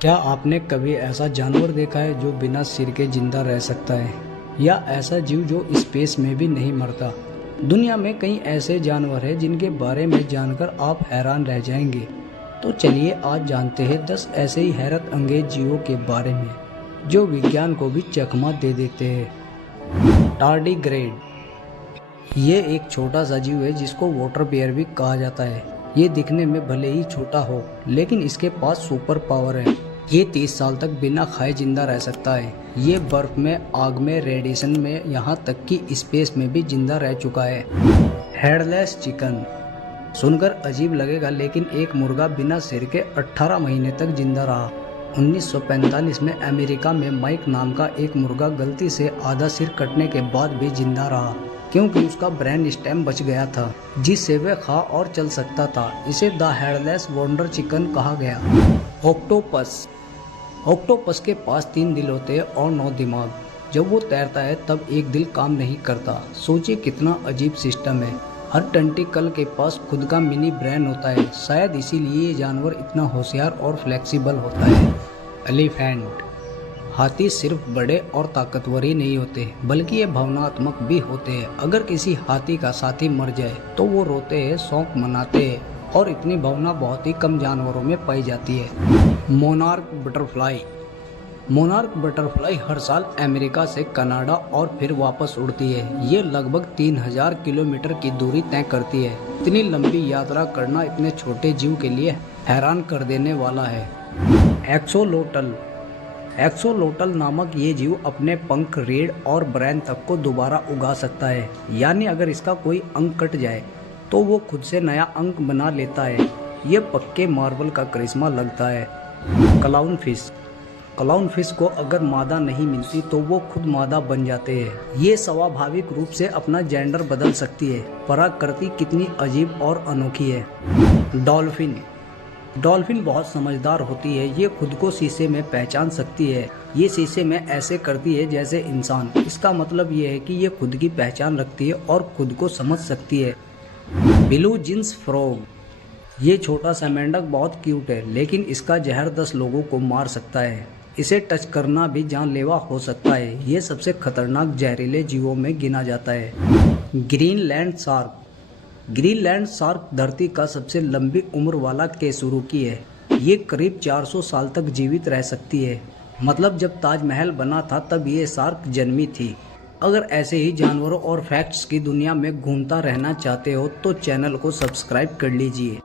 क्या आपने कभी ऐसा जानवर देखा है जो बिना सिर के जिंदा रह सकता है, या ऐसा जीव जो स्पेस में भी नहीं मरता? दुनिया में कई ऐसे जानवर हैं जिनके बारे में जानकर आप हैरान रह जाएंगे। तो चलिए आज जानते हैं 10 ऐसे ही हैरत अंगेज जीवों के बारे में जो विज्ञान को भी चकमा दे देते हैं। टार्डीग्रेड। ये एक छोटा सा जीव है जिसको वाटर बेयर भी कहा जाता है। ये दिखने में भले ही छोटा हो, लेकिन इसके पास सुपर पावर है। ये 30 साल तक बिना खाए जिंदा रह सकता है। ये बर्फ में, आग में, रेडिएशन में, यहाँ तक कि स्पेस में भी जिंदा रह चुका है। Headless chicken. सुनकर अजीब लगेगा, लेकिन एक मुर्गा बिना सिर के 18 महीने तक जिंदा रहा। 1945 में अमेरिका में माइक नाम का एक मुर्गा गलती से आधा सिर कटने के बाद भी जिंदा रहा, क्योंकि उसका ब्रेन स्टेम बच गया था, जिससे वह खा और चल सकता था। इसे द हेडलेस वंडर चिकन कहा गया। ऑक्टोपस। ऑक्टोपस के पास 3 दिल होते हैं और 9 दिमाग। जब वो तैरता है तब एक दिल काम नहीं करता। सोचिए कितना अजीब सिस्टम है। हर टेंटिकल के पास खुद का मिनी ब्रेन होता है। शायद इसीलिए ये जानवर इतना होशियार और फ्लेक्सिबल होता है। एलिफेंट। हाथी सिर्फ बड़े और ताकतवर ही नहीं होते, बल्कि ये भावनात्मक भी होते हैं। अगर किसी हाथी का साथी मर जाए तो वो रोते हैं, शौक मनाते हैं, और इतनी भावना बहुत ही कम जानवरों में पाई जाती है। Monarch butterfly. मोनार्क बटरफ्लाई हर साल अमेरिका से कनाडा और फिर वापस उड़ती है। ये लगभग 3000 किलोमीटर की दूरी तय करती है। इतनी लंबी यात्रा करना इतने छोटे जीव के लिए हैरान कर देने वाला है। एक्सोलोटल। एक्सोलोटल नामक ये जीव अपने पंख, रीढ़ और ब्रेन तक को दोबारा उगा सकता है। यानी अगर इसका कोई अंग कट जाए तो वो खुद से नया अंग बना लेता है। ये पक्के मार्बल का करिश्मा लगता है। Clown fish. क्लाउन फिश को अगर मादा नहीं मिलती तो वो खुद मादा बन जाते हैं। ये स्वाभाविक रूप से अपना जेंडर बदल सकती है। प्रकृति कितनी अजीब और अनोखी है। डॉल्फिन। डॉल्फिन बहुत समझदार होती है। ये खुद को शीशे में पहचान सकती है। ये शीशे में ऐसे करती है जैसे इंसान। इसका मतलब ये है कि ये खुद की पहचान रखती है और खुद को समझ सकती है। Blue jeans frog. ये छोटा सा मेंढक बहुत क्यूट है, लेकिन इसका जहर 10 लोगों को मार सकता है। इसे टच करना भी जानलेवा हो सकता है। ये सबसे खतरनाक जहरीले जीवों में गिना जाता है। Greenland shark. ग्रीनलैंड शार्क धरती का सबसे लंबी उम्र वाला केसुरुकी है। ये करीब 400 साल तक जीवित रह सकती है। मतलब जब ताजमहल बना था तब ये शार्क जन्मी थी। अगर ऐसे ही जानवरों और फैक्ट्स की दुनिया में घूमता रहना चाहते हो तो चैनल को सब्सक्राइब कर लीजिए।